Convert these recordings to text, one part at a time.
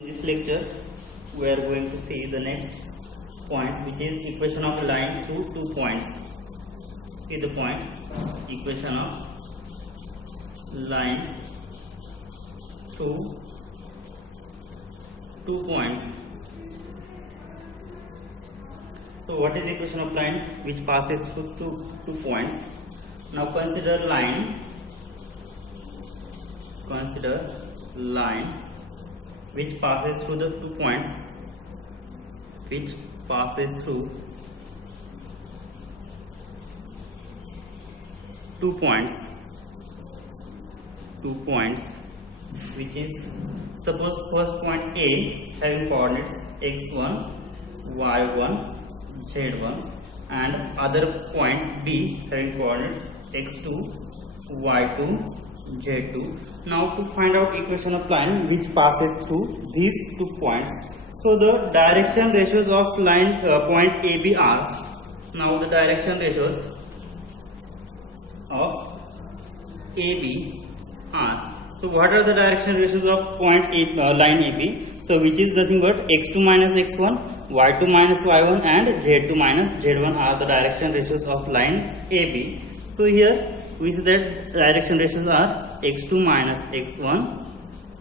In this lecture, we are going to see the next point, which is equation of line through 2 points. See the point, equation of line through 2 points. So, what is equation of line which passes through two points? Now, consider line which passes through the 2 points, which passes through 2 points, which is, suppose first point A having coordinates x1, y1, z1, and other points B having coordinates x2, y2, z2. Now to find out equation of line which passes through these 2 points. So the direction ratios of line point AB are, now the direction ratios of AB are, so what are the direction ratios of point A, line AB? So which is nothing but x2 minus x1, y2 minus y1 and z2 minus z1 are the direction ratios of line AB. So here we see that direction ratios are x2 minus x1,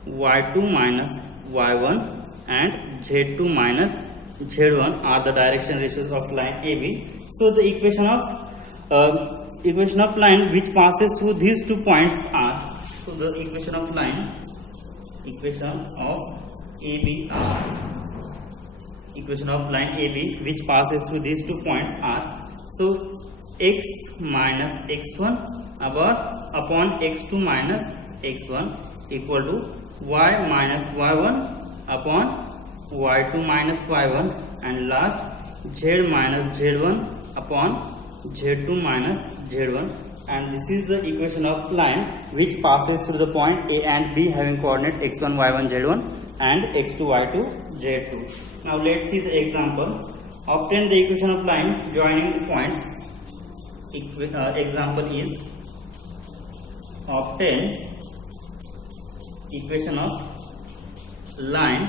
y2 minus y1 and z2 minus z1 are the direction ratios of line AB. So the equation of line which passes through these 2 points are, so the equation of line AB which passes through these 2 points are, so x minus x1 upon x2 minus x1 equal to y minus y1 upon y2 minus y1 and last z minus z1 upon z2 minus z1, and this is the equation of line which passes through the point A and B having coordinate x1, y1, z1 and x2, y2, z2. Now let's see the example. Obtain the equation of line joining the points. Example is, obtain equation of line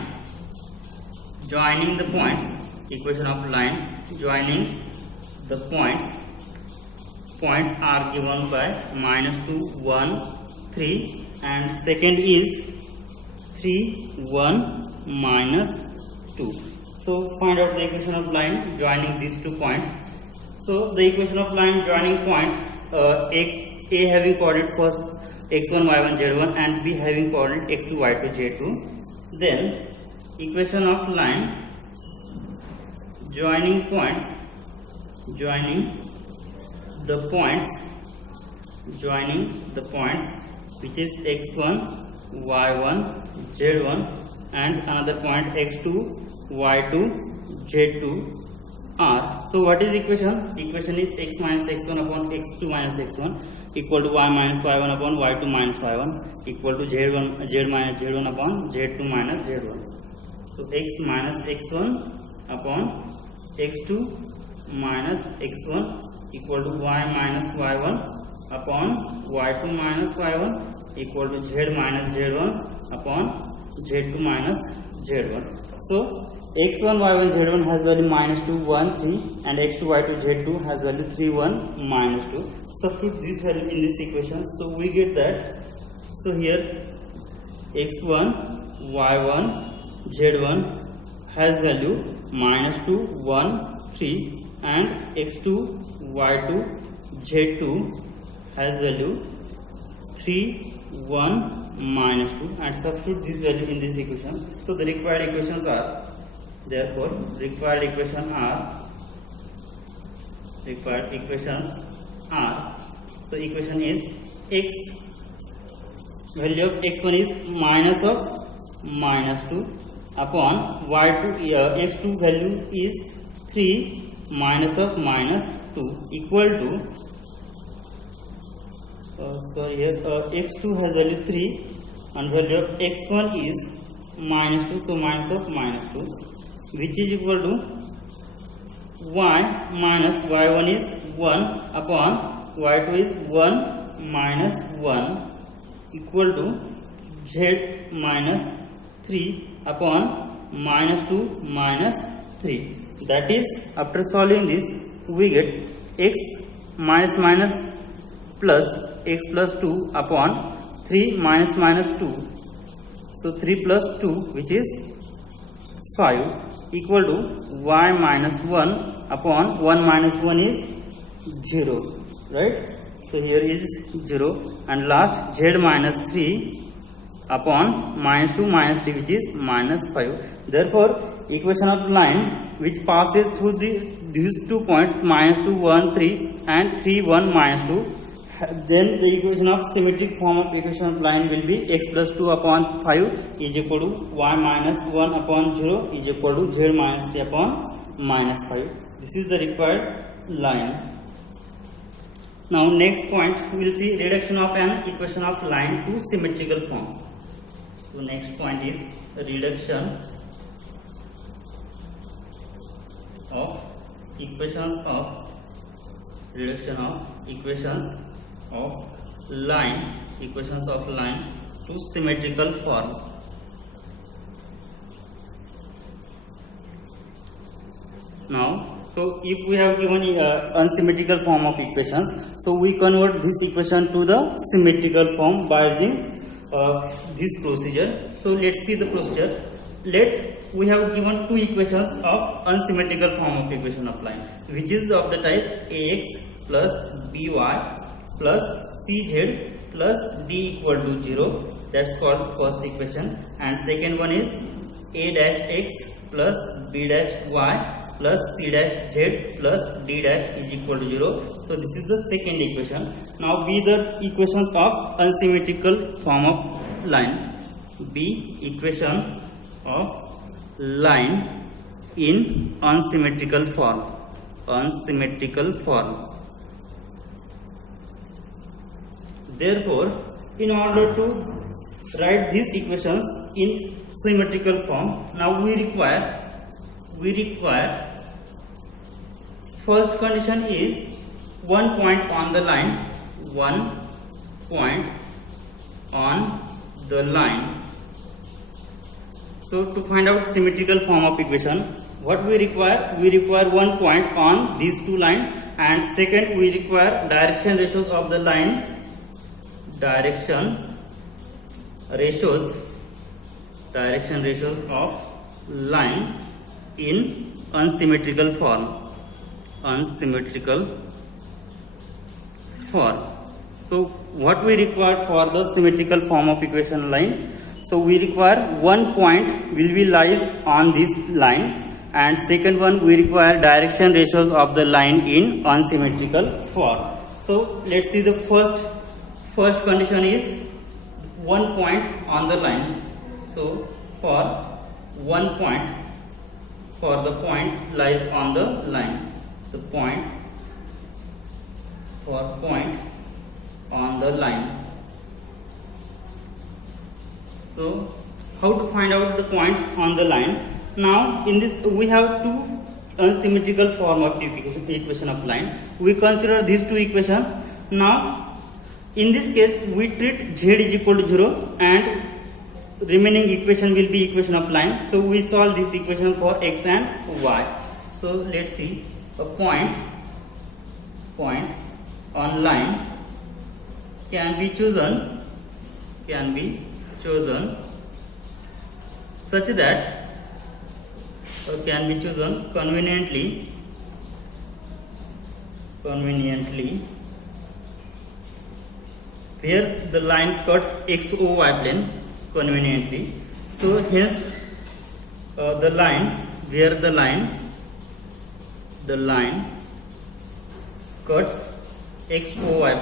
joining the points. Equation of line joining the points. Points are given by -2, 1, 3, and second is 3, 1, -2. So find out the equation of line joining these 2 points. So the equation of line joining point A having coordinate first x1, y1, z1 and B having coordinate x2, y2, z2. Then equation of line joining the points which is x1, y1, z1 and another point x2, y2, z2 are. So what is equation? Equation is x minus x1 upon x2 minus x1 equal to y minus y1 upon y2 minus y1 equal to z minus z1 upon z2 minus z1. So x minus x1 upon x2 minus x1 equal to y minus y1 upon y2 minus y1 equal to z minus z1 upon z2 minus z1. So x1, y1, z1 has value -2, 1, 3 and x2, y2, z2 has value 3, 1, -2. Substitute this value in this equation. So we get that. So here x1, y1, z1 has value -2, 1, 3 and x2, y2, z2 has value 3, 1, -2, and substitute this value in this equation. So the required equations are, therefore required equations are, so equation is x, value of x1 is minus of -2 upon y2, x2 value is 3 minus of -2 equal to, here x2 has value 3 and value of x1 is -2, so minus of -2, which is equal to y minus y1 is 1 upon y2 is 1 minus 1 equal to z minus 3 upon -2 -3. That is, after solving this, we get x minus plus x plus 2 upon 3 minus 2. So 3 plus 2, which is 5, equal to y minus 1 upon 1 minus 1 is 0, right? So here is 0, and last z minus 3 upon -2 -3, which is -5. Therefore, equation of line which passes through these 2 points -2 1 3 and 3 1 -2, then the equation of symmetric form of equation of line will be x plus 2 upon 5 is equal to y minus 1 upon 0 is equal to z minus 3 upon -5. This is the required line. Now next point, we will see reduction of an equation of line to symmetrical form. So next point is reduction of equations of line to symmetrical form. Now, so if we have given unsymmetrical form of equations, so we convert this equation to the symmetrical form by using this procedure. So let's see the procedure. We have given two equations of unsymmetrical form of equation of line, which is of the type ax plus by plus cz plus d equal to 0. That's called first equation. And second one is a dash x plus b dash y plus c dash z plus d dash is equal to 0. So this is the second equation. Now be the equations of unsymmetrical form of line. Be equation of line in unsymmetrical form. Therefore, in order to write these equations in symmetrical form, now we require first condition is 1 point on the line, 1 point on the line. So to find out symmetrical form of equation, what we require? We require 1 point on these two lines, and second we require direction ratios of the line, direction ratios of line in unsymmetrical form. So what we require for the symmetrical form of equation line? So we require 1 point will be lies on this line, and second one we require direction ratios of the line in unsymmetrical form. So let's see the first condition is 1 point on the line. So for 1 point, for the point lies on the line, the point on the line. So how to find out the point on the line? Now in this we have two unsymmetrical form of equation of line. We consider these two equations. Now in this case we treat z is equal to 0 and remaining equation will be equation of line. So we solve this equation for x and y. So let's see, a point on line can be chosen such that, or can be chosen conveniently where the line cuts XOY plane conveniently. So hence the line where the line cuts XOY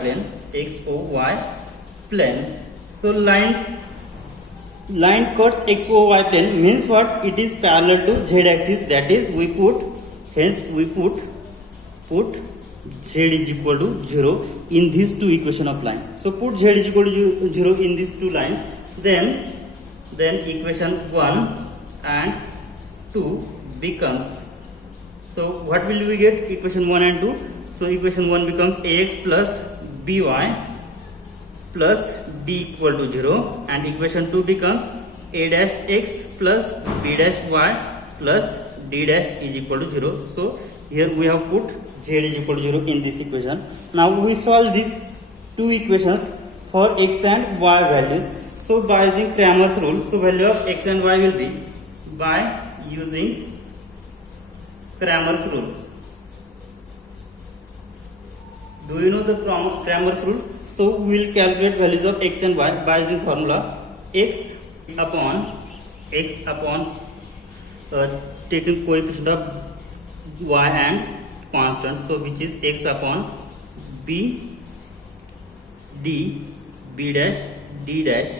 plane. So line cuts XOY plane means what? It is parallel to z axis. That is, we put z is equal to 0 in these two equation of line. So put z is equal to 0 in these two lines. Then equation 1 and 2 becomes. So what will we get? Equation 1 and 2. So equation 1 becomes ax plus by plus d equal to 0, and equation 2 becomes a dash x plus b dash y plus d dash is equal to 0. So here we have put z is equal to 0 in this equation. Now we solve these two equations for x and y values. So by using Cramer's rule, so value of x and y will be by using Cramer's rule. Do you know the Cramer's rule? So we will calculate values of x and y by using formula x upon taking coefficient of y and constant, so which is x upon b d b dash d dash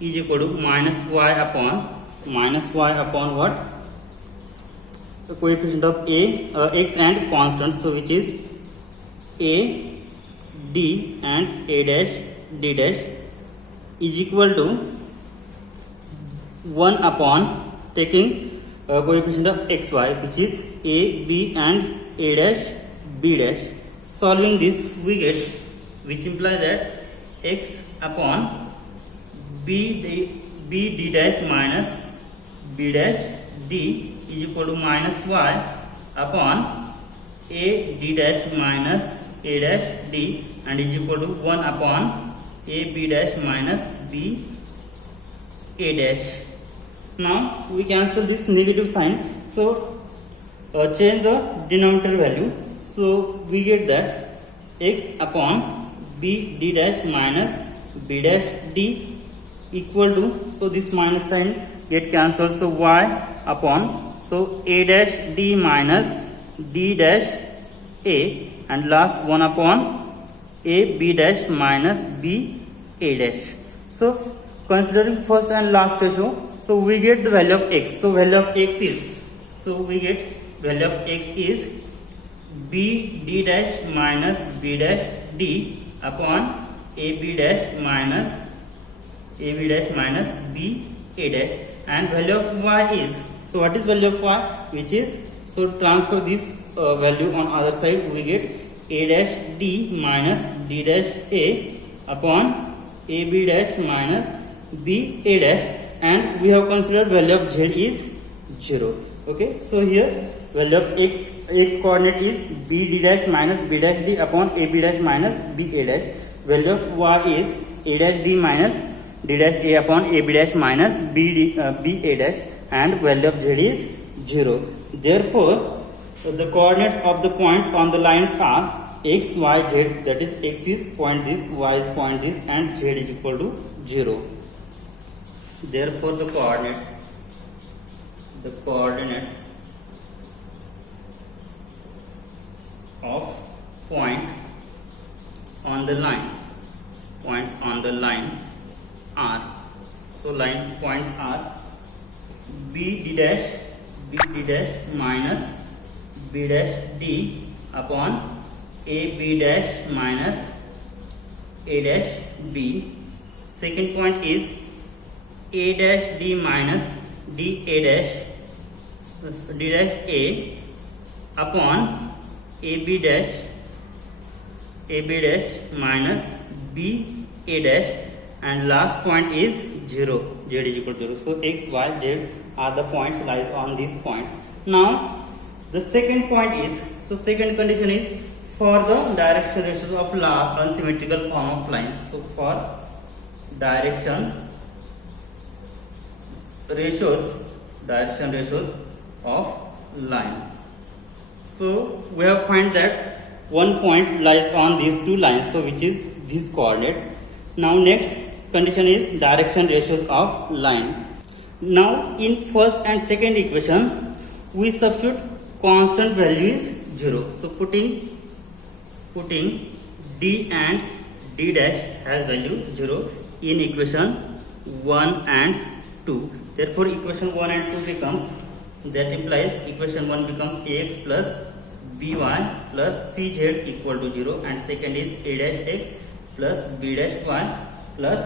is equal to minus y upon what? The coefficient of x and constant, so which is a d and a dash d dash is equal to 1 upon taking coefficient of xy, which is a b and a dash b dash. Solving this we get, which implies that x upon b d dash minus b dash d is equal to minus y upon a d dash minus a dash d and is equal to 1 upon a b dash minus b a dash. Now we cancel this negative sign, so change the denominator value. So we get that x upon b d dash minus b dash d equal to, so this minus sign get cancelled, so y upon, so a dash d minus d dash a and last 1 upon a b dash minus b a dash. So considering first and last ratio, so we get the value of x. So value of x is, so we get value of x is b d dash minus b dash d upon a b dash minus b a dash, and value of y is, so what is value of y, which is, so transfer this value on other side, we get a dash d minus d dash a upon a b dash minus b a dash, and we have considered value of z is 0. Okay, so here value of x coordinate is b d dash minus b dash d upon a b dash minus b a dash. Value of y is a dash d minus d dash a upon a b dash minus b a dash, and value of z is 0. Therefore, the coordinates of the point on the lines are x, y, z. That is, x is point this, y is point this, and z is equal to 0. Therefore, the coordinates of points on the line are, so line points are b d dash minus b dash d upon a b dash minus a dash b. Second point is a dash d minus d dash a upon a b dash minus b a dash, and last point is 0, z is equal to 0. So x, y, z are the points lies on this point. Now the second point is, so second condition is for the direction ratios of unsymmetrical form of lines. So for direction ratios of line, so we have find that one point lies on these two lines, so which is this coordinate. Now next condition is direction ratios of line. Now in first and second equation we substitute constant value is 0. So putting d and d dash has value 0 in equation 1 and 2. Therefore equation 1 and 2 becomes, that implies equation 1 becomes ax plus by plus cz equal to 0, and second is a dash x plus b dash y plus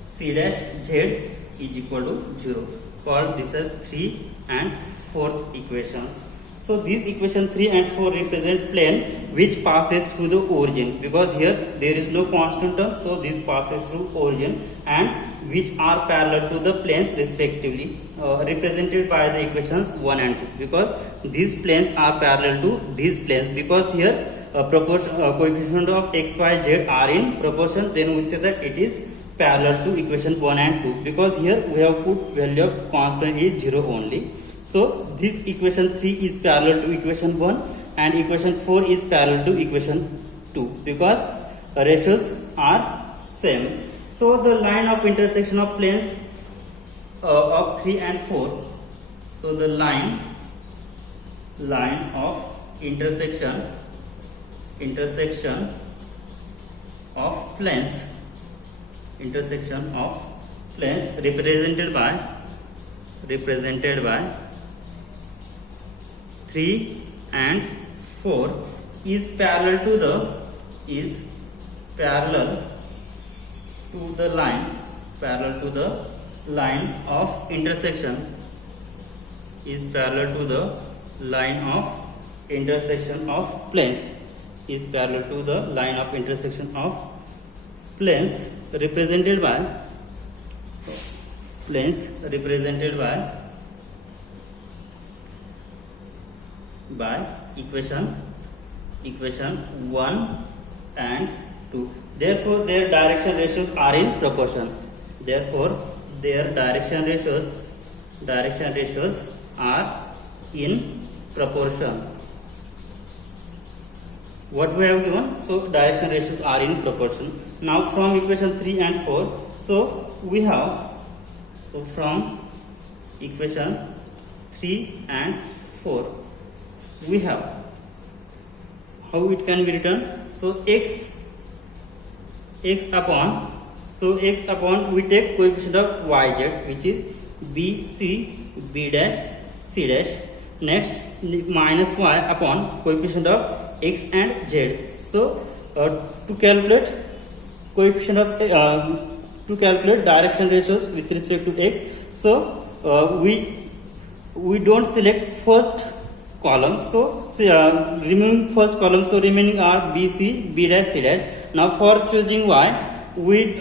c dash z is equal to 0. Called this as 3 and 4th equations. So these equation 3 and 4 represent plane which passes through the origin, because here there is no constant term, so this passes through origin, and which are parallel to the planes respectively, represented by the equations 1 and 2, because these planes are parallel to these planes, because here coefficient of x, y, z are in proportion, then we say that it is parallel to equation 1 and 2, because here we have put value of constant is 0 only. So this equation 3 is parallel to equation 1 and equation 4 is parallel to equation 2, because ratios are same. So the line of intersection of planes of 3 and 4. So the line of intersection of planes represented by 3 and 4 is parallel to the line of intersection of planes, represented by equation 1 and 2. Therefore their direction ratios are in proportion. Are in proportion. What we have given? So direction ratios are in proportion. Now from equation 3 and 4, so we have, so from equation 3 and 4 we have, how it can be written? So x upon we take coefficient of yz, which is b, c, b dash, c dash. Next minus y upon coefficient of x and z. So to calculate coefficient of to calculate direction ratios with respect to x, so we don't select first column, so removing first column, so remaining are b, c, b dash, c dash. Now for choosing y, we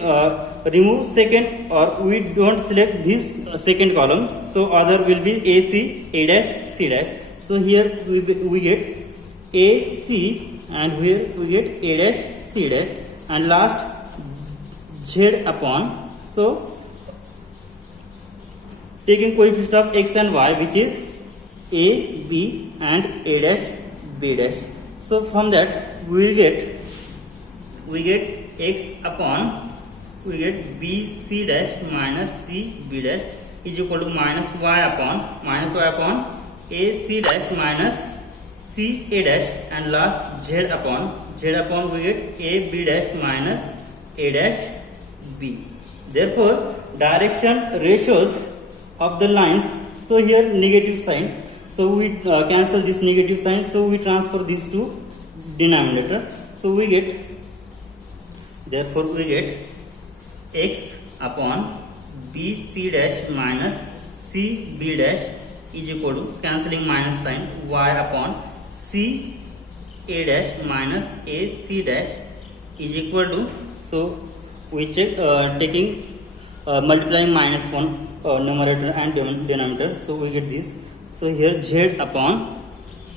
remove second, or we don't select this second column, so other will be a, c, a dash, c dash. So here we get a, c, and here we get a dash, c dash, and last z upon, so taking coefficient of x and y, which is a, b, and a dash, b dash. So from that we get x upon, we get b, c dash minus c, b dash is equal to minus y upon a, c dash minus c, a dash, and last z upon we get a, b dash minus a dash, b. Therefore direction ratios of the lines, so here negative sign, so we cancel this negative sign, so we transfer these to denominator, so we get, therefore we get x upon b, c dash minus c, b dash is equal to, cancelling minus sign, y upon c, a dash minus a, c dash is equal to, so we check taking multiplying minus 1 numerator and denominator, so we get this. So here z upon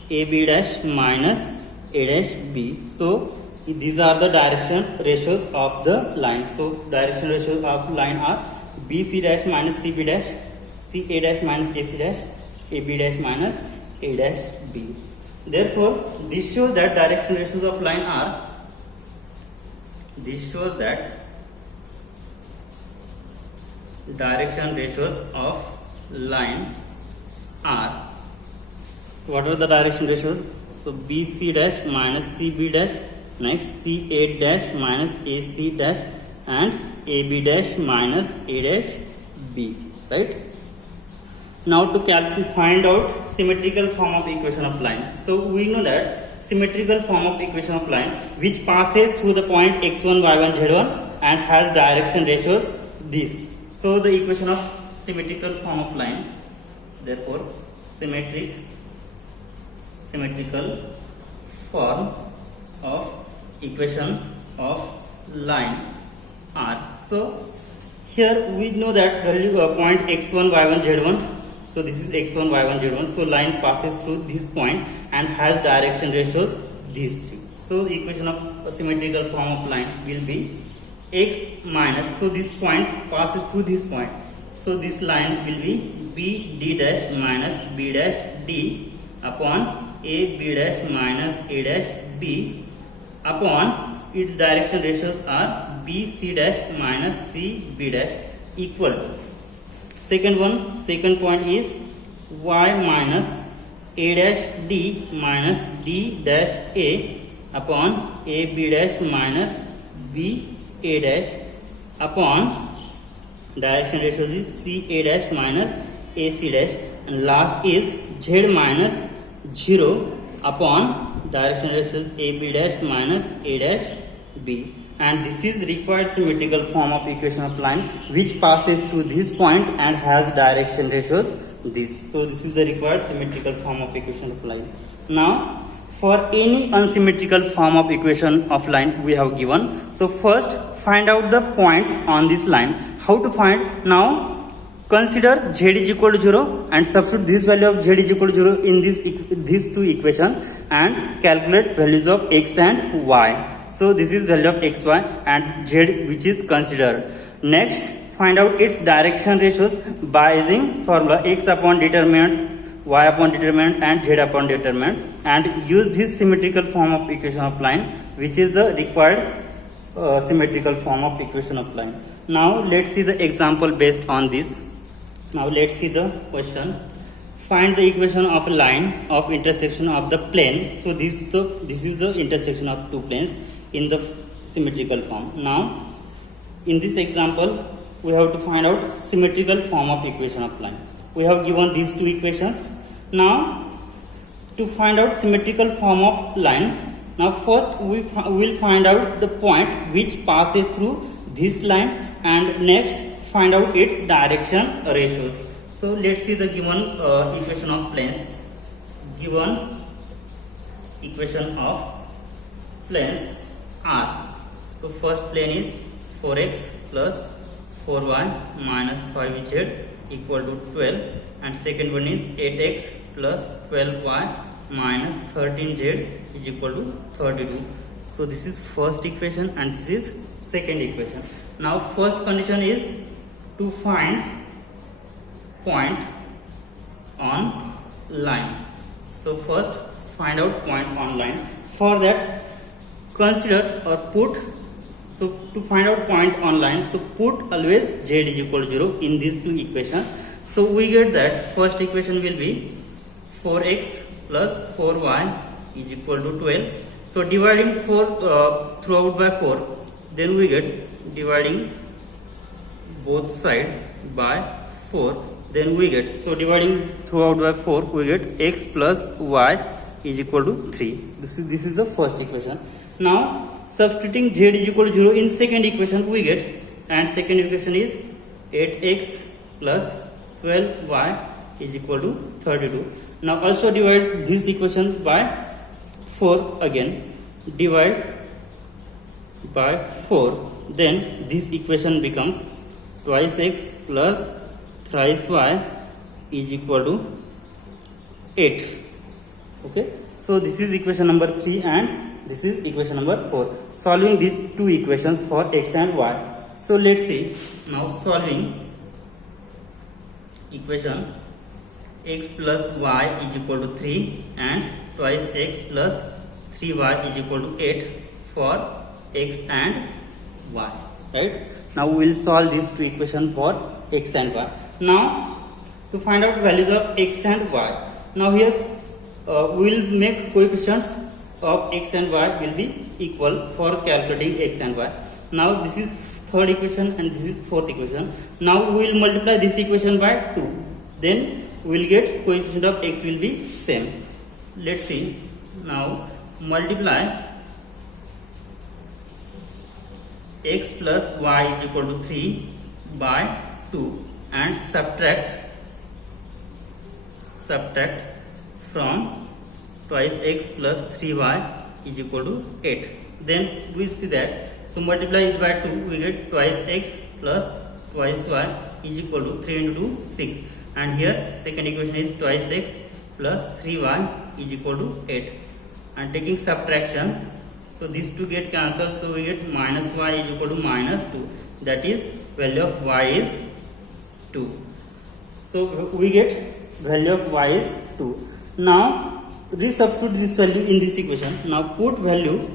a, b dash minus a dash, b. So these are the direction ratios of the line. So direction ratios of line are b, c dash minus c, b dash, c, a dash minus a, c dash, a, b dash minus a dash, b. Therefore this shows that direction ratios of line are, direction ratios of line are, so what are the direction ratios? So b, c dash minus c, b dash, next c, a dash minus a, c dash, and a, b dash minus a dash, b, right? Now to find out symmetrical form of equation of line. So we know that symmetrical form of equation of line which passes through the point x1, y1, z1 and has direction ratios this. So the equation of symmetrical form of line, therefore symmetrical form of equation of line are. So Here we know that value point x1, y1, z1. So this is x1, y1, z1. So line passes through this point and has direction ratios these three. So equation of a symmetrical form of line will be x minus. So this point passes through this point. So this line will be b d dash minus b dash d upon a b dash minus a dash b upon its direction ratios are b c dash minus c b dash equal to. Second point is y minus a dash d minus d dash a upon a b dash minus b a dash upon direction ratios is c a dash minus a c dash, and last is z minus 0 upon direction ratios a b dash minus a dash b, and this is required symmetrical form of equation of line which passes through this point and has direction ratios this. So this is the required symmetrical form of equation of line. Now for any unsymmetrical form of equation of line we have given. So first find out the points on this line. How to find? Now consider z is equal to 0 and substitute this value of z is equal to 0 in these two equations and calculate values of x and y. So this is value of xy and z which is considered. Next find out its direction ratios by using formula x upon determinant, y upon determinant and z upon determinant, and use this symmetrical form of equation of line which is the required symmetrical form of equation of line. Now let's see the example based on this. Now let's see the question. Find the equation of a line of intersection of the plane. So this is the intersection of two planes in the symmetrical form. Now in this example we have to find out symmetrical form of equation of line. We have given these two equations. Now to find out symmetrical form of line, now first we will find out the point which passes through this line and next find out its direction ratios. So let's see the given equation of planes. Given equation of planes are, so first plane is 4x plus 4y minus 5z equal to 12, and second one is 8x plus 12y minus 13z is equal to 32. So this is first equation and this is second equation. Now first condition is to find point on line. So first find out point on line. For that consider or put, so to find out point on line, so put always z is equal to 0 in these two equations. So we get that first equation will be 4x plus 4y is equal to 12. So dividing 4 throughout by 4, then we get dividing both sides by 4, then we get, so dividing throughout by 4 we get x plus y is equal to 3. This is the first equation. Now substituting z is equal to 0 in second equation we get, and second equation is 8x plus 12y is equal to 32. Now also divide this equation by 4 again, divide by 4, then this equation becomes twice x plus thrice y is equal to 8. Okay, so this is equation number 3 and this is equation number 4. Solving these two equations for x and y. So let's see now solving equation x plus y is equal to 3 and twice x plus 3y is equal to 8 for x and y, right? Now we will solve these two equations for x and y. Now to find out values of x and y, now here we will make coefficients of x and y will be equal for calculating x and y. Now this is third equation and this is fourth equation. Now we will multiply this equation by 2, then we will get coefficient of x will be same. Let's see. Now multiply x plus y is equal to 3 by 2 and subtract from twice x plus 3y is equal to 8. Then we see that, so multiply it by 2 we get twice x plus twice y is equal to 3 into 2 6, and here second equation is twice x plus 3y is equal to 8, and taking subtraction, so these two get cancelled, so we get minus y is equal to minus 2, that is value of y is 2. So we get value of y is 2. Now resubstitute this value in this equation. Now put value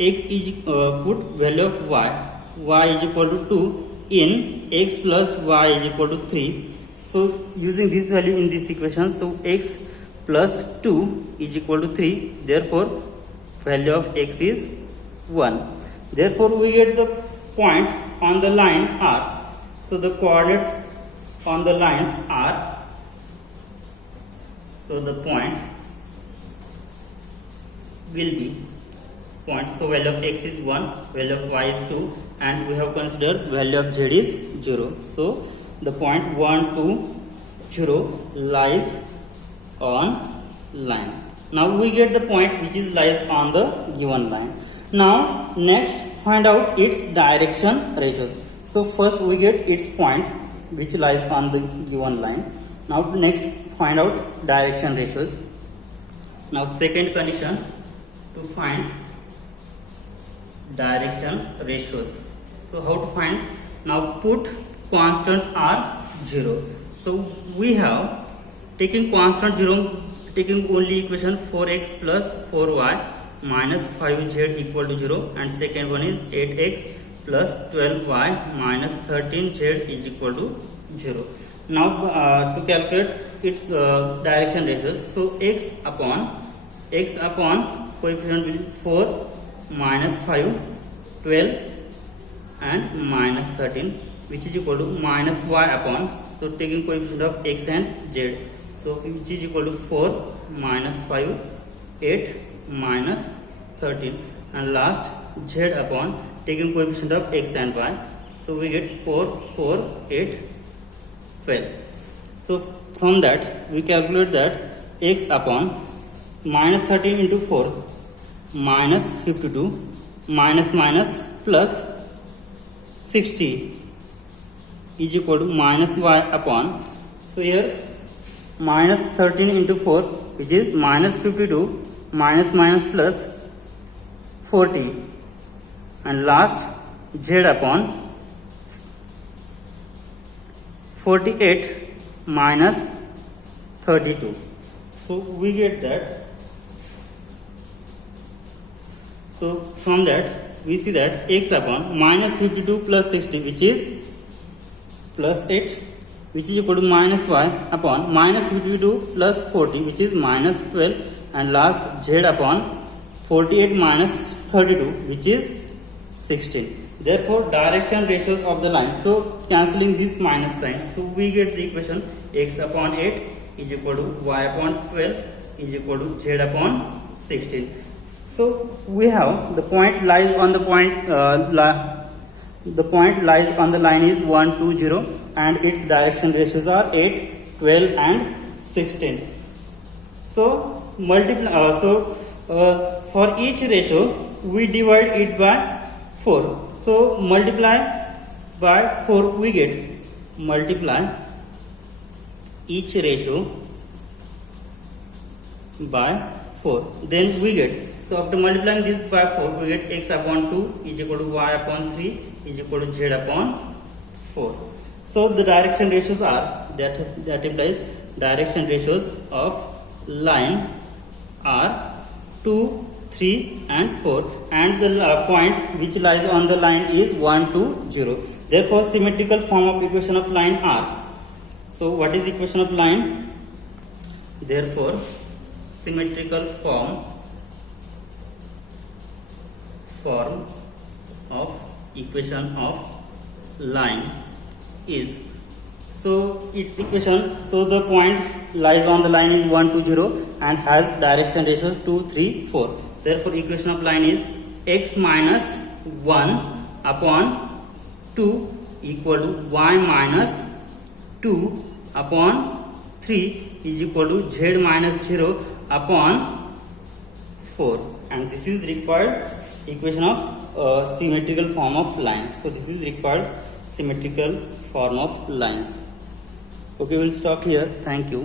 x is put value of y is equal to 2 in x plus y is equal to 3. So using this value in this equation, so x plus 2 is equal to 3, therefore value of x is 1. Therefore we get the point on the line R. So the coordinates on the lines are, so the point will be point, so value of x is 1, value of y is 2, and we have considered value of z is 0. So the point 1 to 0 lies on line. Now we get the point which is lies on the given line. Now next find out its direction ratios. So first we get its points which lies on the given line. Now next find out direction ratios. Now second condition to find direction ratios. So how to find? Now put constant r 0. So we have taking constant 0, taking only equation 4x plus 4y minus 5z equal to 0, and second one is 8x plus 12y minus 13z is equal to 0. Now to calculate its direction ratios, so x upon coefficient will be 4 minus 5 12 and minus 13, which is equal to minus y upon, so taking coefficient of x and z, so which is equal to 4 minus 5 8 minus 13, and last z upon taking coefficient of x and y, so we get 4 4 8 12. So from that we calculate that x upon minus 13 into 4 minus 52 minus minus plus 60 is equal to minus y upon, so here minus 13 into 4 which is minus 52 minus minus plus 40, and last z upon 48 minus 32. So we get that. So from that we see that x upon minus 52 plus 60 which is plus 8, which is equal to minus y upon minus 52 plus 40 which is minus 12, and last z upon 48 minus 32 which is 16. Therefore direction ratios of the line, so cancelling this minus sign, so we get the equation x upon 8 is equal to y upon 12 is equal to z upon 16. So we have the point lies on the point the point lies on the line is 1 2 0, and its direction ratios are 8 12 and 16. So for each ratio we divide it by 4. So multiply by 4 we get, multiply each ratio by 4, then we get, so after multiplying this by 4 we get x upon 2 is equal to y upon 3 is equal to z upon 4. So the direction ratios are, that implies direction ratios of line are 2 3 and 4, and the point which lies on the line is 1 to 0. Therefore symmetrical form of equation of line are, so what is equation of line? Therefore symmetrical form of equation of line is, so its equation, so the point lies on the line is 1 to 0 and has direction ratios 2 3 4. Therefore equation of line is x minus 1 upon 2 equal to y minus 2 upon 3 is equal to z minus 0 upon 4, and this is required equation of symmetrical form of line. So this is required symmetrical form of lines. Okay, we'll stop here. Thank you.